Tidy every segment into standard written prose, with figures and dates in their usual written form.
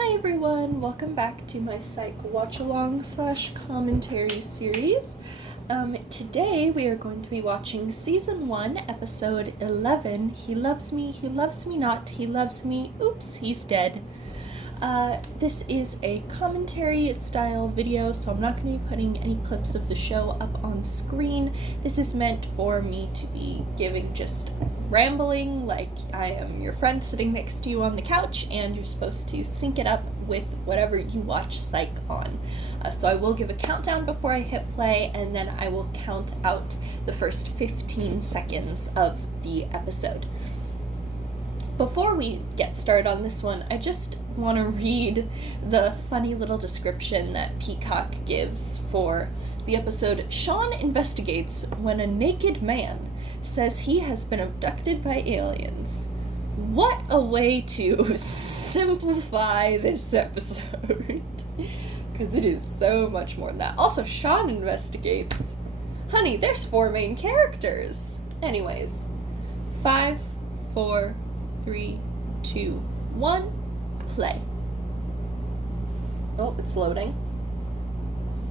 Hi everyone, welcome back to my Psych watch-along / commentary series. Today we are going to be watching Season 1, Episode 11, He Loves Me Not, He Loves Me, Oops, He's Dead. This is a commentary style video, so I'm not going to be putting any clips of the show up on screen. This is meant for me to be giving just rambling, like I am your friend sitting next to you on the couch, and you're supposed to sync it up with whatever you watch Psych on. So I will give a countdown before I hit play, and then I will count out the first 15 seconds of the episode. Before we get started on this one, I just want to read the funny little description that Peacock gives for the episode. Sean investigates when a naked man says he has been abducted by aliens. What a way to simplify this episode. Because it is so much more than that. Also, Sean investigates. Honey, there's 4 main characters. Anyways, 5, 4, 3, 2, 1, play. Oh, it's loading.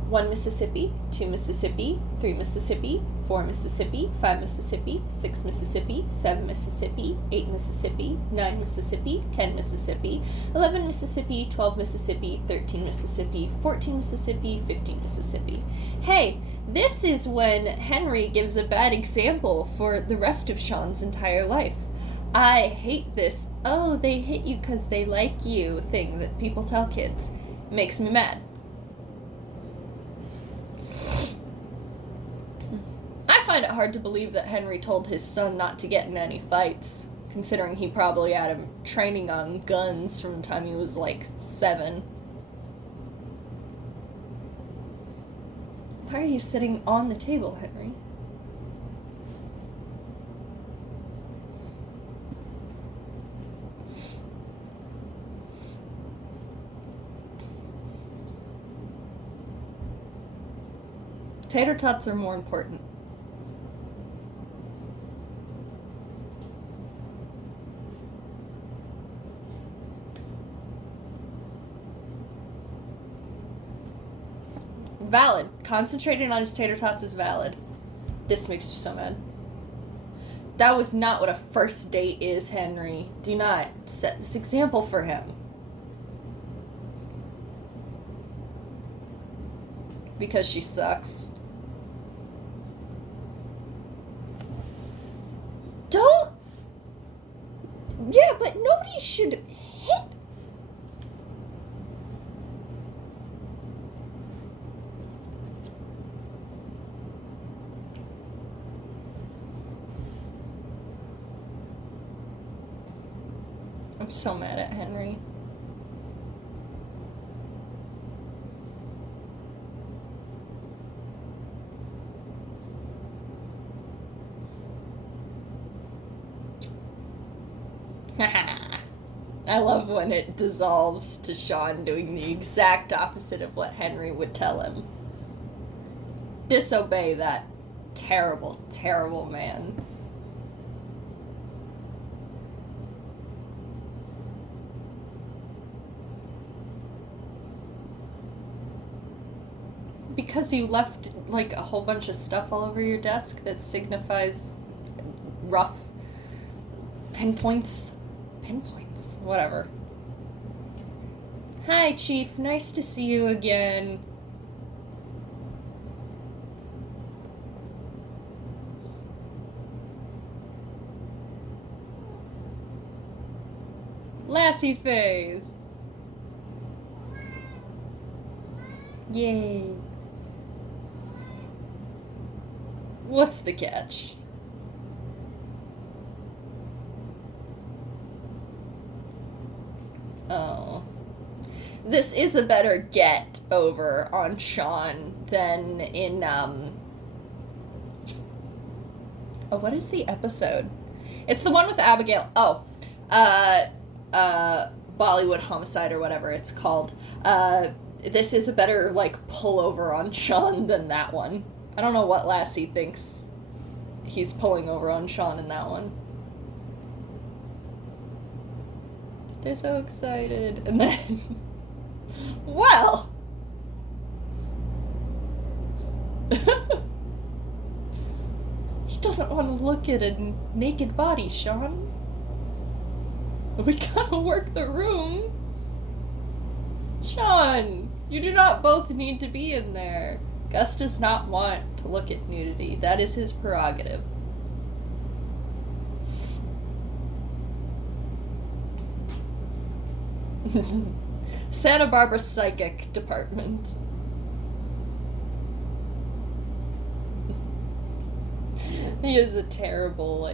1 Mississippi, 2 Mississippi, 3 Mississippi, 4 Mississippi, 5 Mississippi, 6 Mississippi, 7 Mississippi, 8 Mississippi, 9 Mississippi, 10 Mississippi, 11 Mississippi, 12 Mississippi, 13 Mississippi, 14 Mississippi, 15 Mississippi. Hey, this is when Henry gives a bad example for the rest of Sean's entire life. I hate this, oh, they hit you 'cause they like you thing that people tell kids. It makes me mad. I find it hard to believe that Henry told his son not to get in any fights, considering he probably had him training on guns from the time he was like 7. Why are you sitting on the table, Henry? Tater tots are more important. Valid. Concentrating on his tater tots is valid. This makes me so mad. That was not what a first date is, Henry. Do not set this example for him. Because she sucks. Don't. Yeah, but nobody should hit. I'm so mad at Henry. I love when it dissolves to Sean doing the exact opposite of what Henry would tell him. Disobey that terrible, terrible man. Because you left, like, a whole bunch of stuff all over your desk that signifies rough pinpoints, whatever. Hi, Chief. Nice to see you again. Lassie face. Yay. What's the catch? Oh. This is a better get over on Sean than in, oh, what is the episode? It's the one with Abigail. Oh. Bollywood Homicide or whatever it's called. This is a better, like, pullover on Sean than that one. I don't know what Lassie thinks he's pulling over on Sean in that one. They're so excited. And then, well, he doesn't want to look at a naked body, Sean. We gotta work the room. Sean, you do not both need to be in there. Gus does not want to look at nudity. That is his prerogative. Santa Barbara Psychic Department. He has a terrible,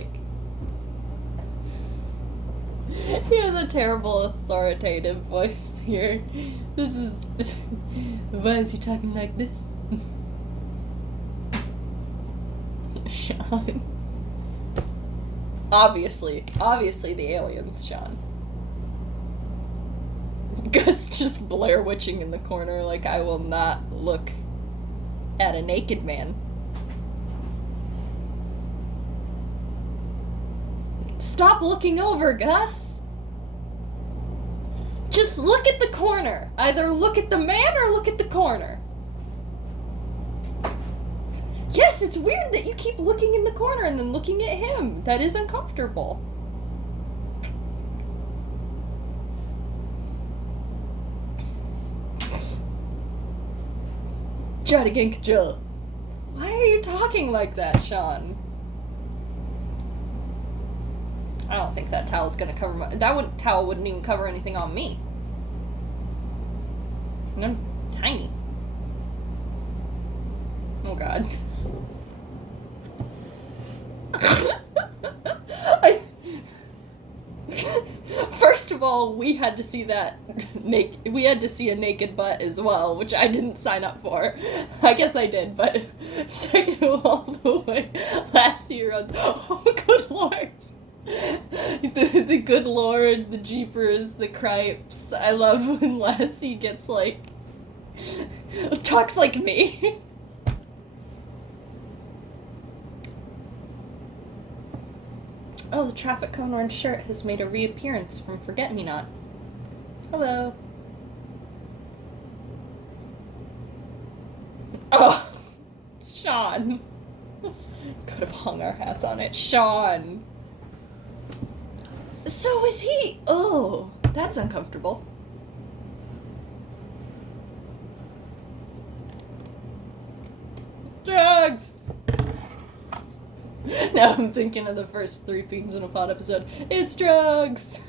he has a terrible authoritative voice here. This is... Why is he talking like this? Sean. Obviously the aliens, Sean. Gus just Blair Witching in the corner like, I will not look at a naked man. Stop looking over, Gus! Just look at the corner. Either look at the man or look at the corner. Yes, it's weird that you keep looking in the corner and then looking at him. That is uncomfortable. Try it again, Kajal. Why are you talking like that, Sean? I don't think that towel's gonna cover my... towel wouldn't even cover anything on me. And I'm tiny. Oh, God. First of all, we had to see that we had to see a naked butt as well, which I didn't sign up for. I guess I did, but second of all, the way Lassie runs, oh good lord, the good lord, the jeepers, the cripes. I love when Lassie gets talks like me. Oh, the traffic cone orange shirt has made a reappearance from Forget-Me-Not. Hello. Oh, Sean. Could have hung our hats on it. Sean. So is he... Oh, that's uncomfortable. Drugs! Now I'm thinking of the first 3 Fiends in a Pod episode. It's drugs!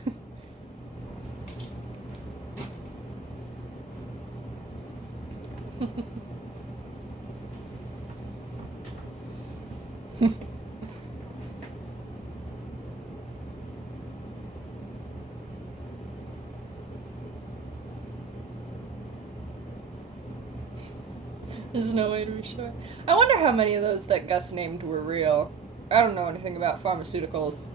There's no way to be sure. I wonder how many of those that Gus named were real. I don't know anything about pharmaceuticals.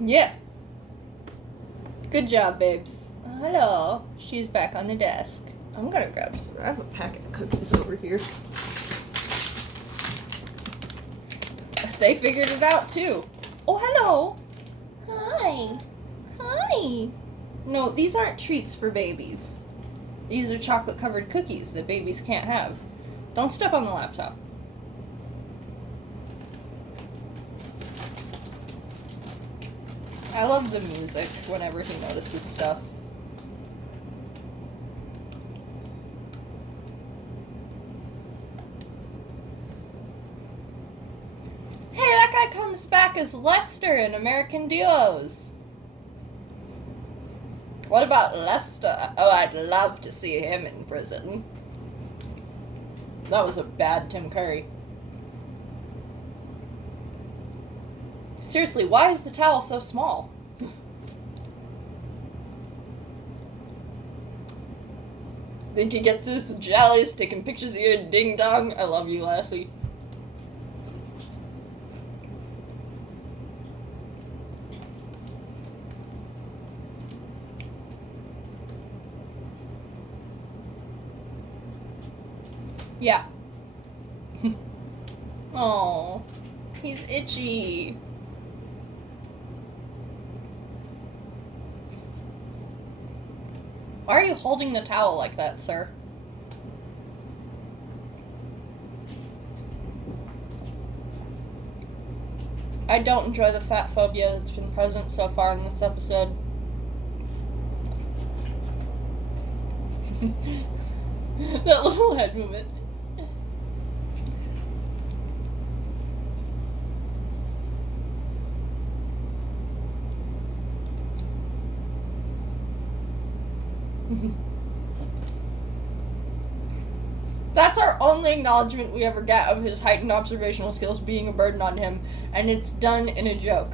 Yeah. Good job, babes. Hello. She's back on the desk. I'm gonna grab some. I have a packet of cookies over here. They figured it out, too. Oh, hello. Hi. Hi. No, these aren't treats for babies. These are chocolate-covered cookies that babies can't have. Don't step on the laptop. I love the music whenever he notices stuff. Hey, that guy comes back as Lester in American Duos. What about Lester? Oh, I'd love to see him in prison. That was a bad Tim Curry. Seriously, why is the towel so small? Think you get this jealous, taking pictures of your ding-dong? I love you, Lassie. Yeah. Oh, he's itchy. Why are you holding the towel like that, sir? I don't enjoy the fat phobia that's been present so far in this episode. That little head movement. That's our only acknowledgement we ever get of his heightened observational skills being a burden on him, and it's done in a joke.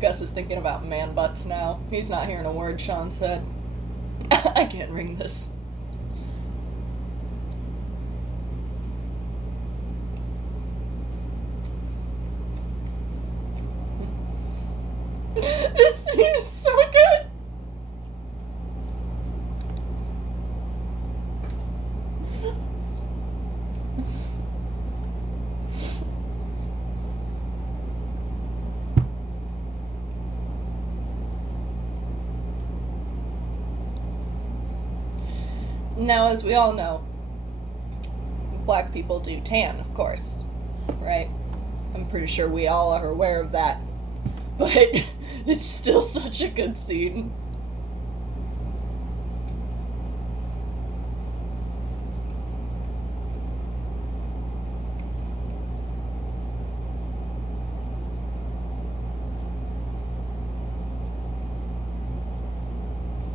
Gus is thinking about man butts now. He's not hearing a word Sean said. I can't ring this. This scene is so good! Now, as we all know, black people do tan, of course, right? I'm pretty sure we all are aware of that. But it's still such a good scene.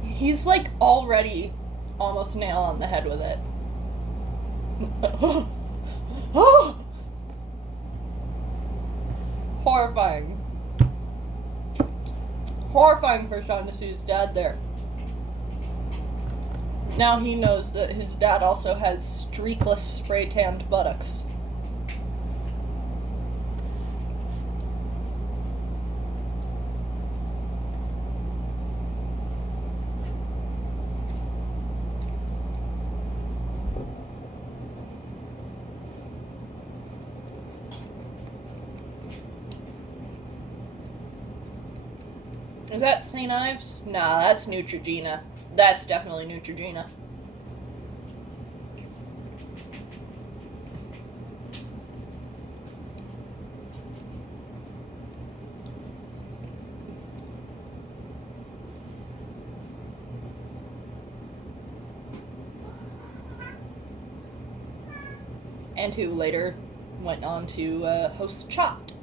He's like already almost nail on the head with it. Oh! Horrifying. Horrifying for Sean to see his dad there. Now he knows that his dad also has streakless spray-tanned buttocks. Is that St. Ives? Nah, that's Neutrogena. That's definitely Neutrogena. And who later went on to host Chopped.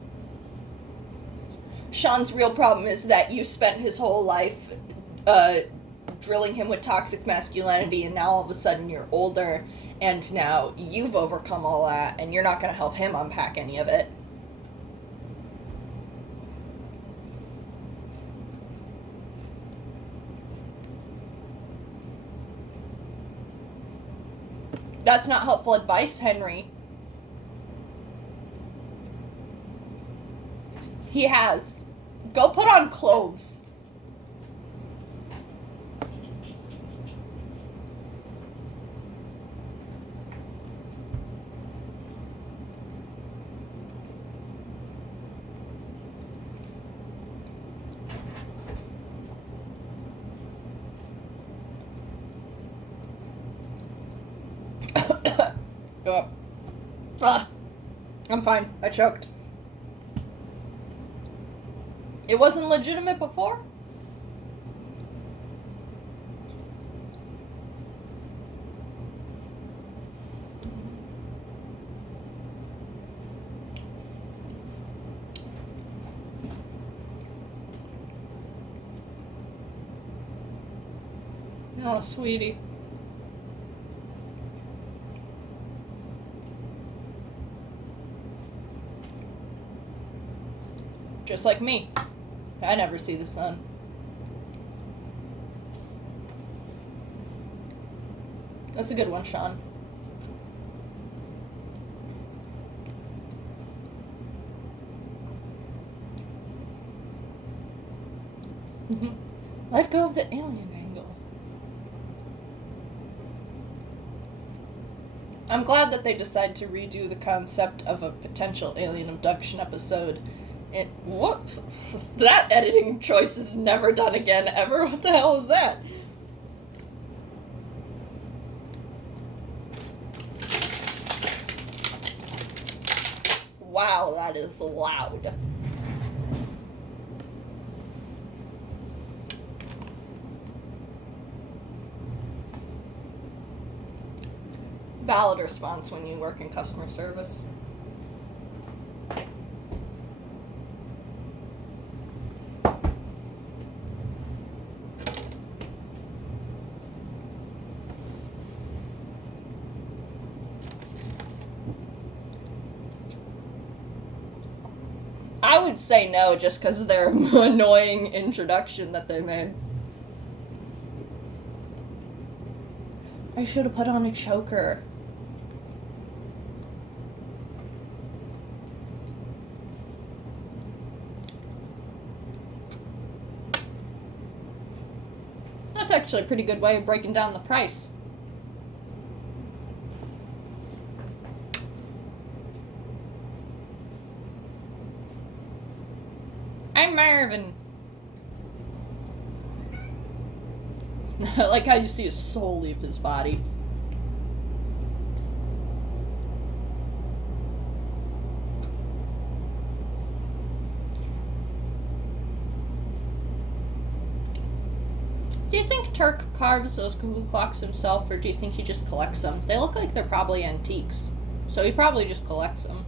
Sean's real problem is that you spent his whole life drilling him with toxic masculinity, and now all of a sudden you're older, and now you've overcome all that, and you're not going to help him unpack any of it. That's not helpful advice, Henry. He has. Go put on clothes. Go up. Ah, I'm fine. I choked. It wasn't legitimate before? Oh, sweetie. Just like me. I never see the sun. That's a good one, Sean. Let go of the alien angle. I'm glad that they decided to redo the concept of a potential alien abduction episode. What? That editing choice is never done again, ever? What the hell is that? Wow, that is loud. Valid response when you work in customer service. I would say no just because of their annoying introduction that they made. I should have put on a choker. That's actually a pretty good way of breaking down the price. I'm Marvin. I like how you see his soul leave his body. Do you think Turk carves those cuckoo clocks himself, or do you think he just collects them? They look like they're probably antiques, so he probably just collects them.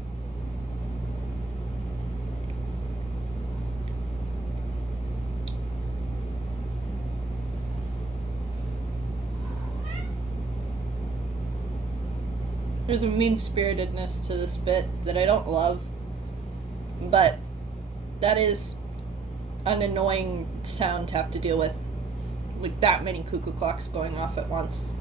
There's a mean-spiritedness to this bit that I don't love, but that is an annoying sound to have to deal with. Like, that many cuckoo clocks going off at once.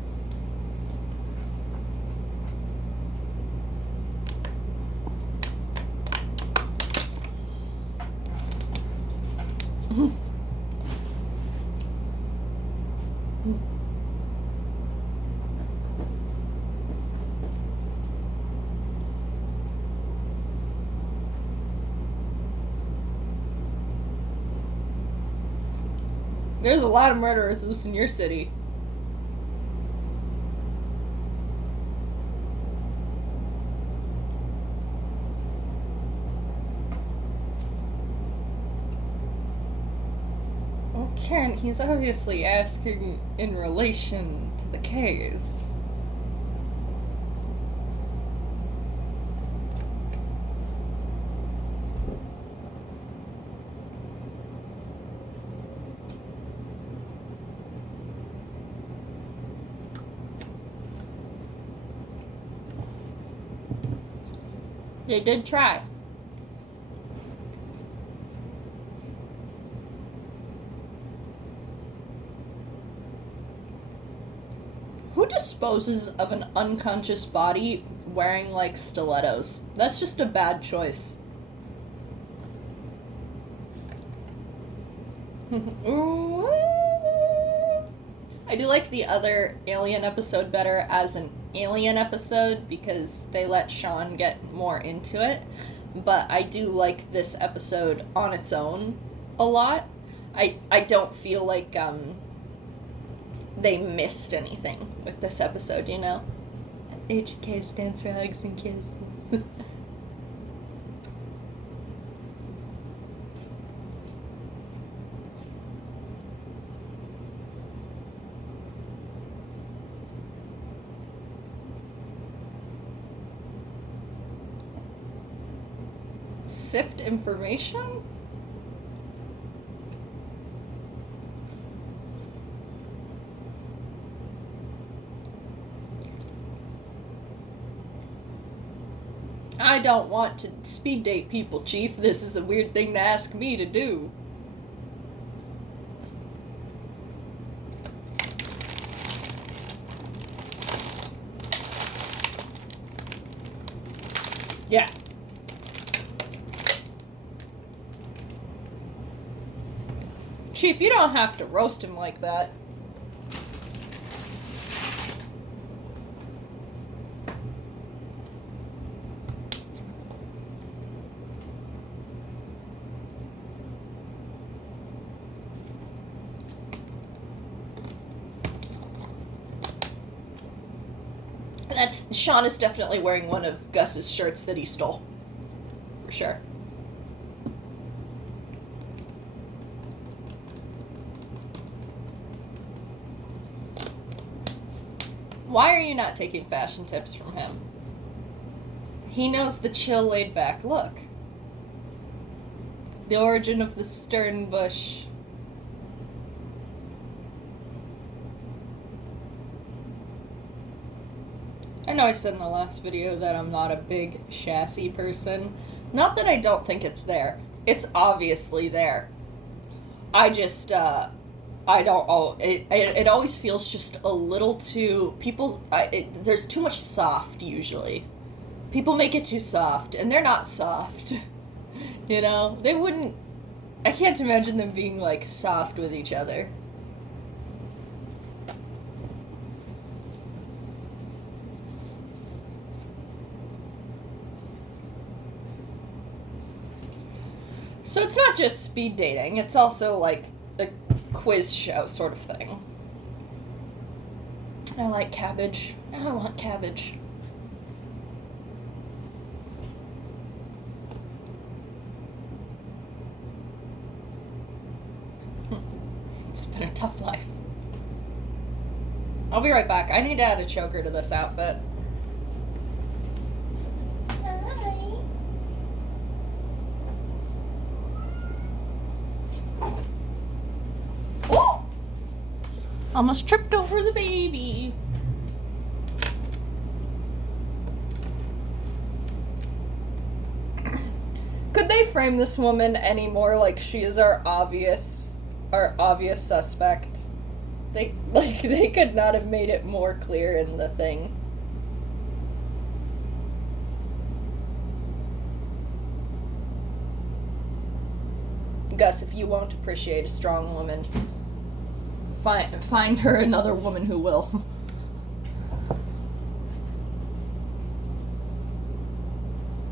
There's a lot of murderers loose in your city. Well, Karen, he's obviously asking in relation to the case. They did try. Who disposes of an unconscious body wearing, like, stilettos? That's just a bad choice. I do like the other Alien episode better as an Alien episode because they let Sean get more into it, but I do like this episode on its own a lot. I don't feel like they missed anything with this episode, you know? HK stands for hugs and kisses. Sift information? I don't want to speed date people, Chief. This is a weird thing to ask me to do. Yeah. Chief, you don't have to roast him like that. Sean is definitely wearing one of Gus's shirts that he stole. For sure. Why are you not taking fashion tips from him? He knows the chill, laid-back look. The origin of the stern bush. I know I said in the last video that I'm not a big chassis person. Not that I don't think it's there. It's obviously there. I just, I don't, it always feels just a little too, there's too much soft, usually. People make it too soft, and they're not soft. You know? They wouldn't, I can't imagine them being, like, soft with each other. So it's not just speed dating, it's also like a quiz show sort of thing. I like cabbage. Now I want cabbage. It's been a tough life. I'll be right back. I need to add a choker to this outfit. Almost tripped over the baby. Could they frame this woman any more like she is our obvious suspect? They could not have made it more clear in the thing. Gus, if you won't appreciate a strong woman, find her another woman who will.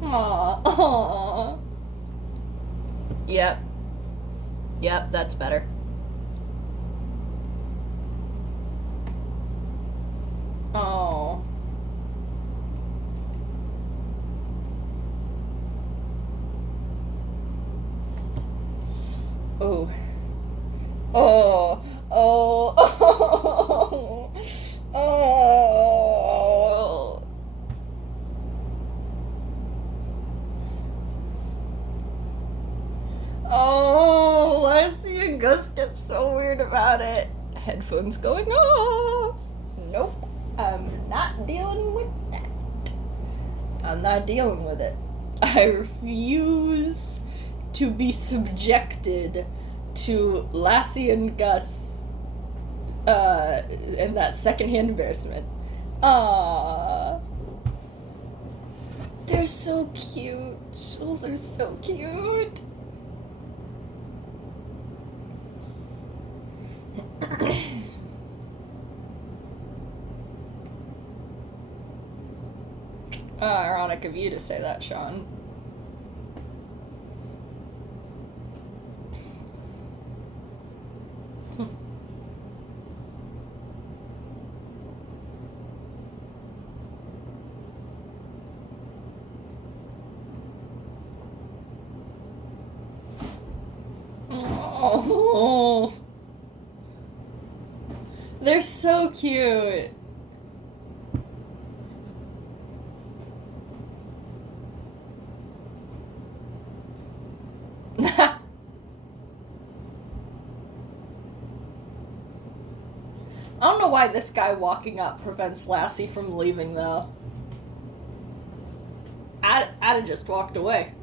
Aww. Yep. Yep, that's better. Oh. Oh. Oh. Oh, oh, oh. Oh, Lassie and Gus get so weird about it. Headphones going off. Nope, I'm not dealing with that. I'm not dealing with it. I refuse to be subjected to Lassie and Gus and that secondhand embarrassment. Aww. They're so cute. Jules are so cute. Ironic of you to say that, Sean. Oh, they're so cute. I don't know why this guy walking up prevents Lassie from leaving, though. I'd have just walked away.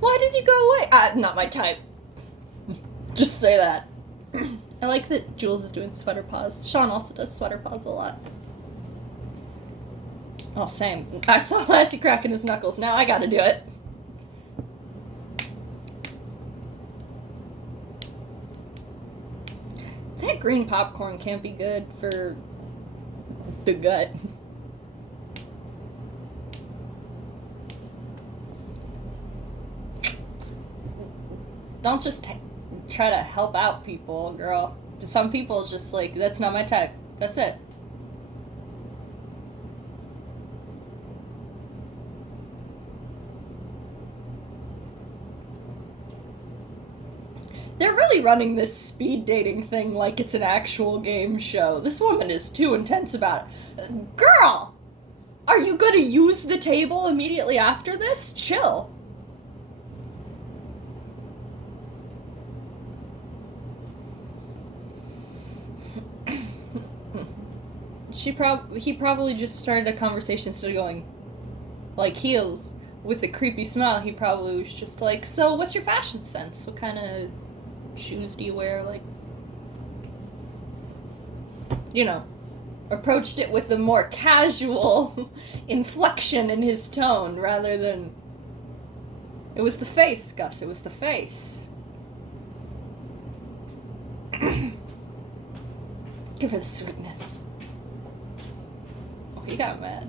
Why did you go away? Not my type. Just say that. I like that Jules is doing sweater paws. Sean also does sweater paws a lot. Oh, same. I saw Lassie cracking his knuckles. Now I gotta do it. that green popcorn can't be good for the gut. Don't just try to help out people, girl. Some people just like, that's not my type. That's it. They're really running this speed dating thing like it's an actual game show. This woman is too intense about it. Girl! Are you gonna use the table immediately after this? Chill. He probably just started a conversation instead of going, like, heels, with a creepy smile. He probably was just like, so what's your fashion sense? What kind of shoes do you wear? Like, you know, approached it with a more casual inflection in his tone rather than, it was the face, Gus, it was the face. Give her the sweetness. Oh, he got mad.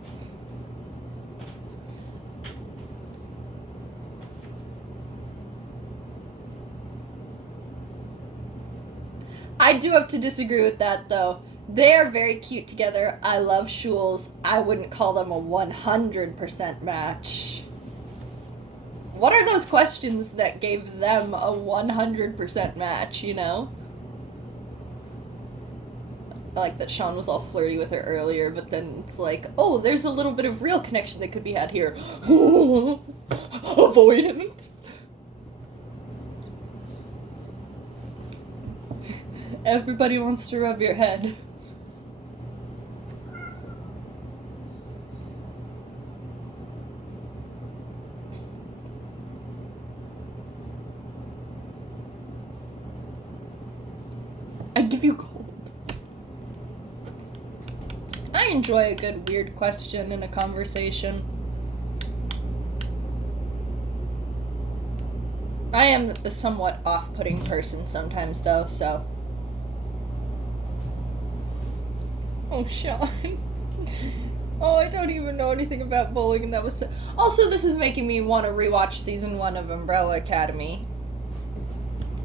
I do have to disagree with that, though. They are very cute together. I love Shules. I wouldn't call them a 100% match. What are those questions that gave them a 100% match, you know? I like that Sean was all flirty with her earlier, but then it's like, oh, there's a little bit of real connection that could be had here. Avoidant. Everybody wants to rub your head. I give you gold. I enjoy a good weird question in a conversation. I am a somewhat off-putting person sometimes, though, so... Oh, Sean. Oh, I don't even know anything about bowling, and that was so... Also, this is making me want to rewatch season 1 of Umbrella Academy.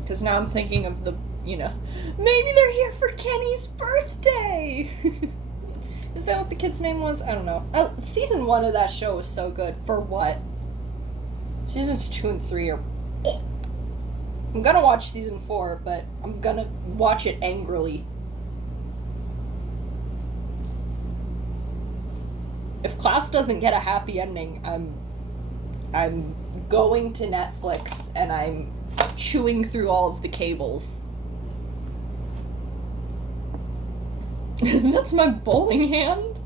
Because now I'm thinking of the, you know... Maybe they're here for Kenny's birthday! Is that what the kid's name was? I don't know. Season 1 of that show was so good. For what? Seasons 2 and 3 are... I'm gonna watch season 4, but I'm gonna watch it angrily. If Class doesn't get a happy ending, I'm going to Netflix and I'm chewing through all of the cables. That's my bowling hand?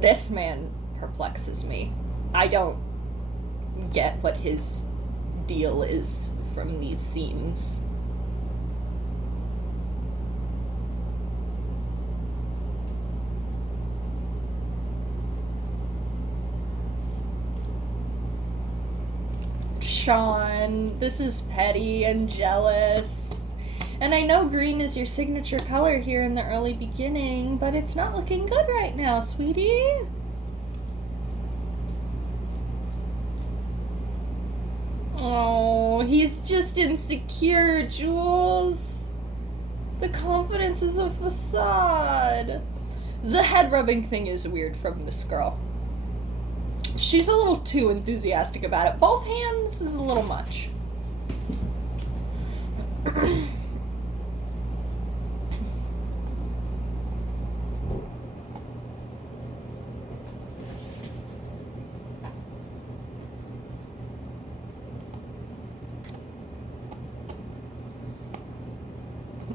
This man perplexes me. I don't get what his deal is from these scenes. Sean, this is petty and jealous. And I know green is your signature color here in the early beginning, but it's not looking good right now, sweetie. Oh, he's just insecure, Jules. The confidence is a facade. The head rubbing thing is weird from this girl. She's a little too enthusiastic about it. Both hands is a little much.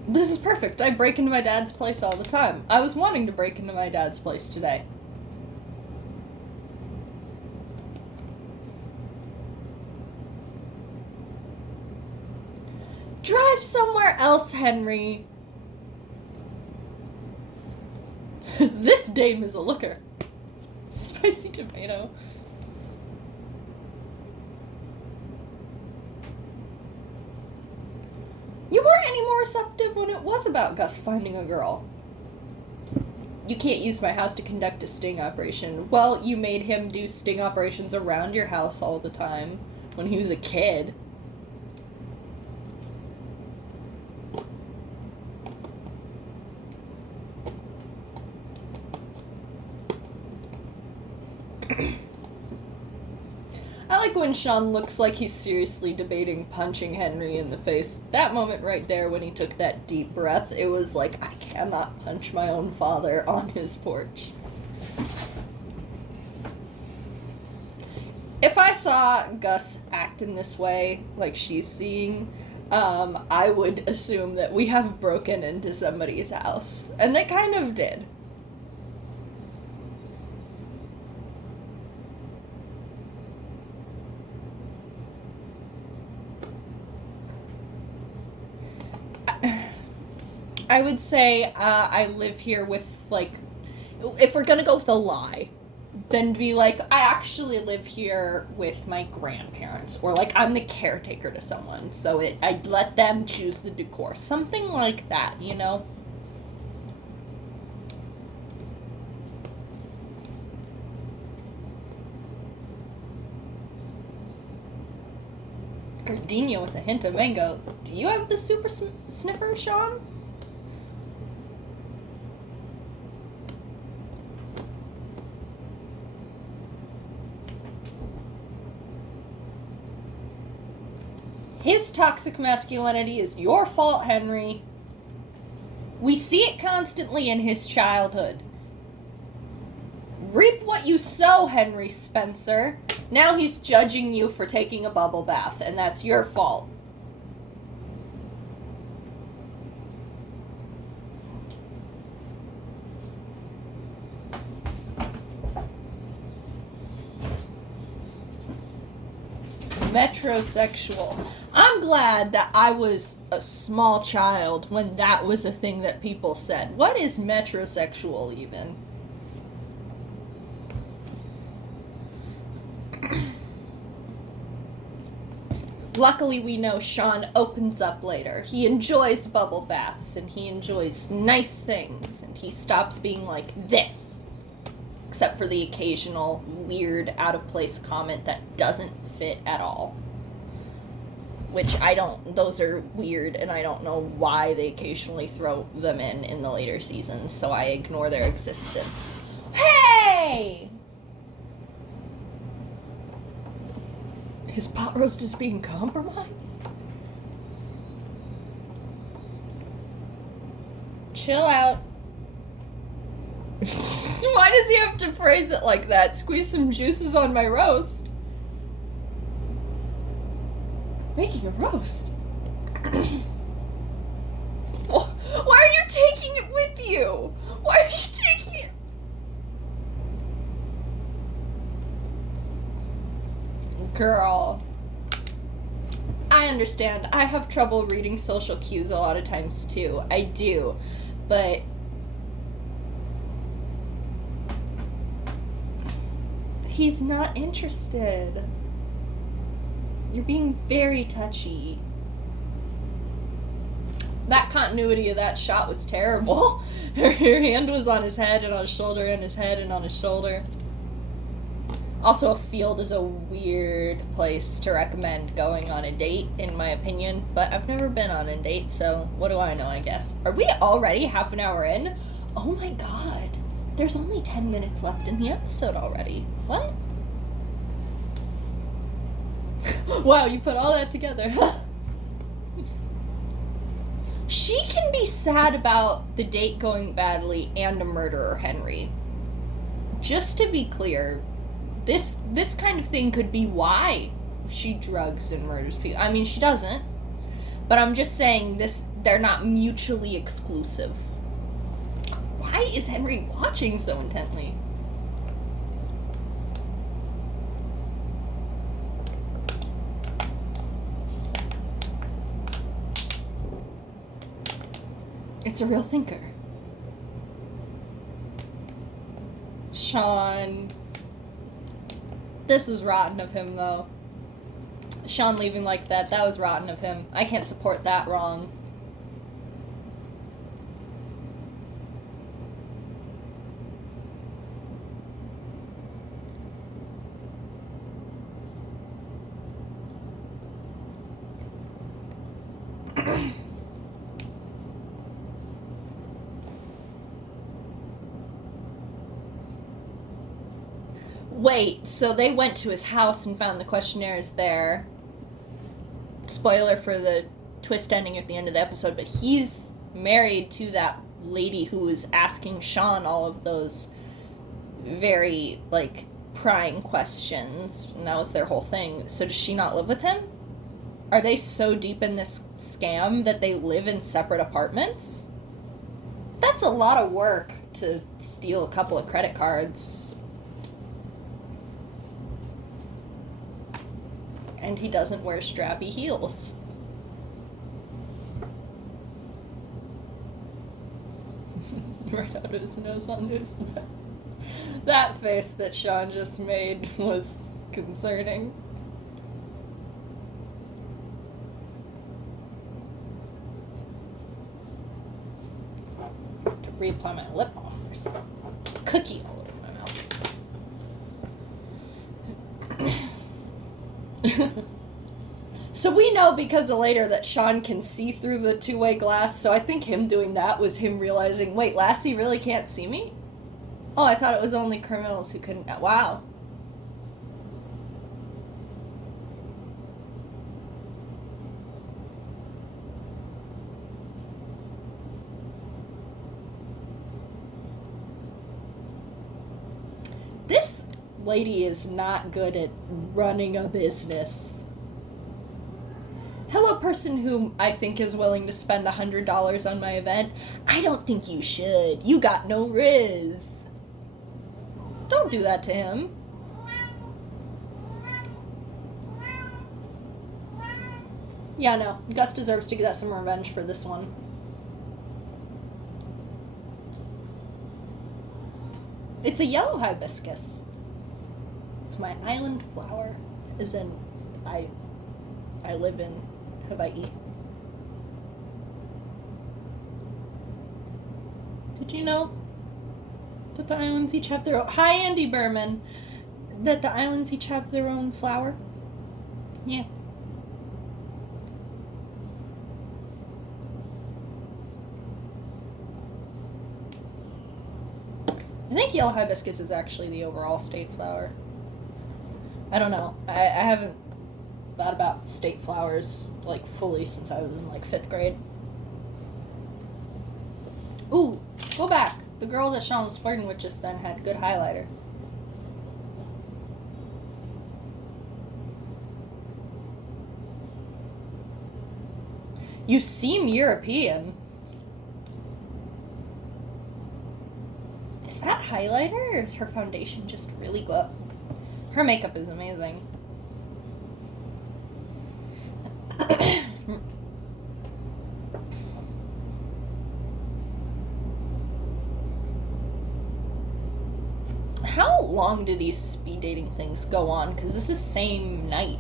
This is perfect. I break into my dad's place all the time. I was wanting to break into my dad's place today. Drive somewhere else, Henry. This dame is a looker. Spicy tomato. You any more receptive when it was about Gus finding a girl. You can't use my house to conduct a sting operation. Well, you made him do sting operations around your house all the time when he was a kid. I like when Sean looks like he's seriously debating punching Henry in the face. That moment right there when he took that deep breath, it was like, I cannot punch my own father on his porch. If I saw Gus act in this way, like she's seeing, I would assume that we have broken into somebody's house. And they kind of did. I would say I live here with, like, if we're gonna go with a lie, then be like, I actually live here with my grandparents, or like I'm the caretaker to someone, so I'd let them choose the decor. Something like that, you know? Gardenia with a hint of mango. Do you have the super sniffer, Sean? His toxic masculinity is your fault, Henry. We see it constantly in his childhood. Reap what you sow, Henry Spencer. Now he's judging you for taking a bubble bath, and that's your fault. Metrosexual. I'm glad that I was a small child when that was a thing that people said. What is metrosexual even? Luckily, we know Sean opens up later. He enjoys bubble baths, and he enjoys nice things, and he stops being like this. Except for the occasional weird, out-of-place comment that doesn't fit at all. Which those are weird, and I don't know why they occasionally throw them in the later seasons, so I ignore their existence. Hey! His pot roast is being compromised? Chill out. Why does he have to phrase it like that? Squeeze some juices on my roast. Making a roast? Why are you taking it with you? Why are you taking it? Girl. I understand. I have trouble reading social cues a lot of times too. I do. But he's not interested. You're being very touchy. That continuity of that shot was terrible. Her hand was on his head and on his shoulder and his head and on his shoulder. Also, a field is a weird place to recommend going on a date, in my opinion. But I've never been on a date, so what do I know, I guess. Are we already half an hour in? Oh my god. There's only 10 minutes left in the episode already. What? Wow, you put all that together. She can be sad about the date going badly and a murderer, Henry. Just to be clear, this kind of thing could be why she drugs and murders people. I mean, she doesn't. But I'm just saying they're not mutually exclusive. Why is Henry watching so intently? It's a real thinker. Sean. This was rotten of him, though. Sean leaving like that was rotten of him. I can't support that wrong. Wait, so they went to his house and found the questionnaires there. Spoiler for the twist ending at the end of the episode, but he's married to that lady who was asking Sean all of those very, like, prying questions, and that was their whole thing. So does she not live with him? Are they so deep in this scam that they live in separate apartments? That's a lot of work to steal a couple of credit cards. And he doesn't wear strappy heels. Right out of his nose onto his face. That face that Sean just made was concerning. To reapply my lip balm. There's a cookie all over my mouth. So we know because of later that Sean can see through the two-way glass, so I think him doing that was him realizing, wait, Lassie really can't see me? Oh, I thought it was only criminals who couldn't. Wow. This lady is not good at running a business. Hello, person whom I think is willing to spend $100 on my event. I don't think you should. You got no riz. Don't do that to him. Yeah, no. Gus deserves to get some revenge for this one. It's a yellow hibiscus. It's my island flower. As in, I live in Hawaii. Did you know that the islands each have their own... Hi, Andy Berman. That the islands each have their own flower? Yeah. I think yellow hibiscus is actually the overall state flower. I don't know. I haven't thought about state flowers, like, fully since I was in, like, 5th grade. Ooh, go back. The girl that Sean was flirting with just then had good highlighter. You seem European. Is that highlighter, or is her foundation just really glow? Her makeup is amazing. How long do these speed dating things go on? Because this is same night.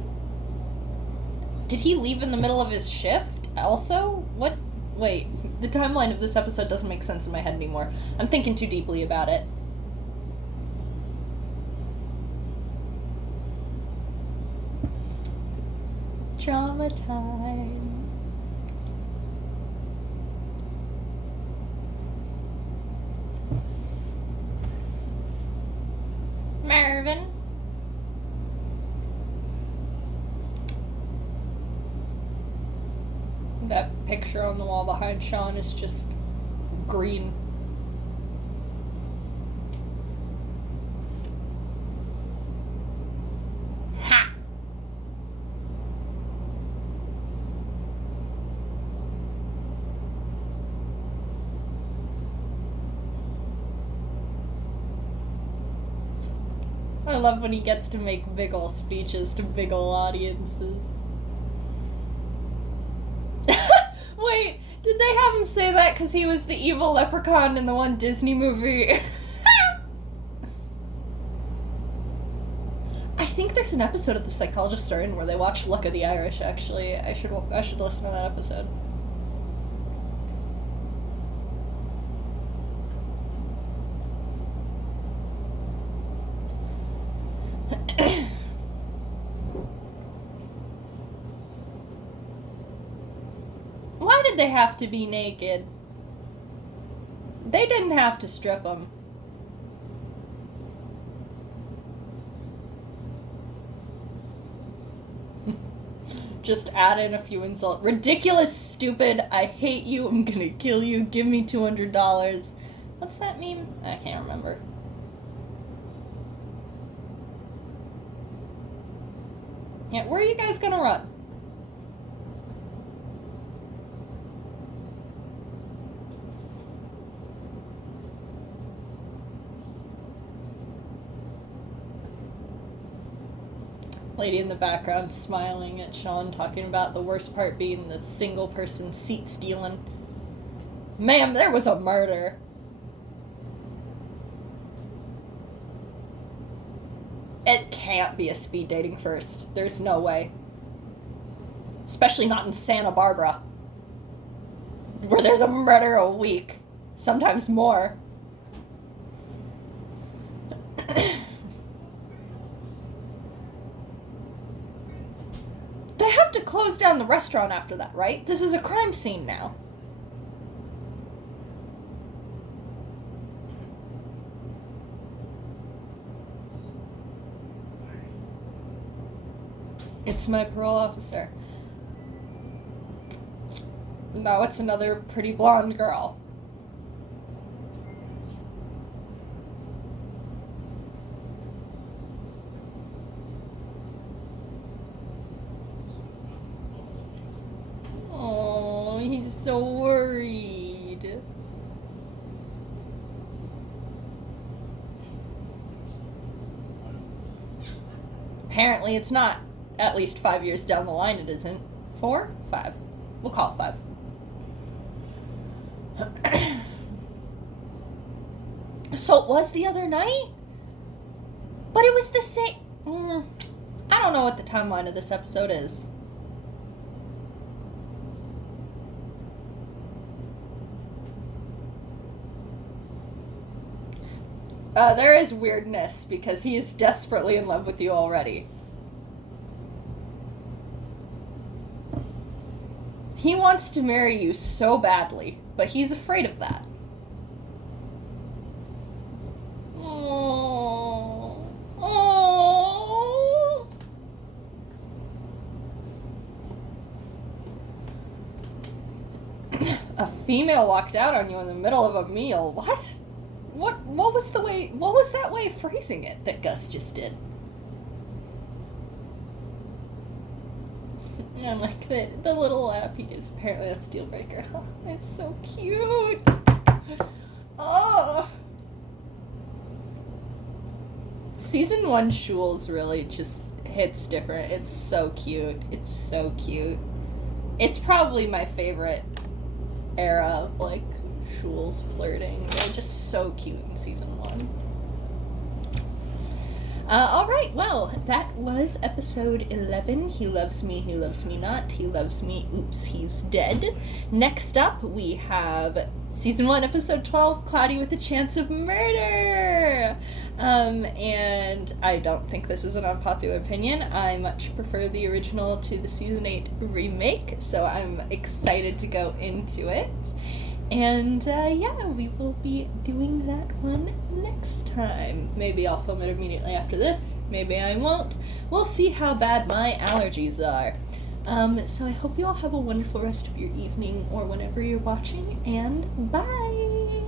Did he leave in the middle of his shift also? What? Wait, the timeline of this episode doesn't make sense in my head anymore. I'm thinking too deeply about it. Drama time. Marvin. That picture on the wall behind Sean is just green. Ha! I love when he gets to make big ol' speeches to big ol' audiences. Wait, did they have him say that because he was the evil leprechaun in the one Disney movie? I think there's an episode of The Psychologist are in where they watch Luck of the Irish, actually. I should listen to that episode. Why did they have to be naked? They didn't have to strip them. just add in a few insults. Ridiculous, stupid, I hate you, I'm gonna kill you, give me $200. What's that meme? I can't remember. Yeah, where are you guys gonna run? Lady in the background smiling at Sean, talking about the worst part being the single person seat stealing. Ma'am, there was a murder. It can't be a speed dating first. There's no way. Especially not in Santa Barbara, where there's a murder a week. Sometimes more. They have to close down the restaurant after that, right? This is a crime scene now. It's my parole officer. No, it's another pretty blonde girl. Oh, he's so worried. Apparently it's not. At least 5 years down the line it isn't. 4? 5. We'll call it 5. So it was the other night? But it was the same... I don't know what the timeline of this episode is. There is weirdness because he is desperately in love with you already. He wants to marry you so badly, but he's afraid of that. Oh. Oh. A female walked out on you in the middle of a meal. What? What was that way of phrasing it that Gus just did? And like the little laugh he gives, apparently that's a deal breaker. Oh, it's so cute. Oh. Season 1 Schul's really just hits different. It's so cute. It's so cute. It's probably my favorite era of like Schul's flirting. They're just so cute in season 1. Alright, well, that was episode 11. He loves me not. He loves me, oops, he's dead. Next up, we have season 1, episode 12, Cloudy with a Chance of Murder. And I don't think this is an unpopular opinion. I much prefer the original to the season 8 remake, so I'm excited to go into it. And, yeah, we will be doing that one next time. Maybe I'll film it immediately after this. Maybe I won't. We'll see how bad my allergies are. So I hope you all have a wonderful rest of your evening or whenever you're watching, and bye!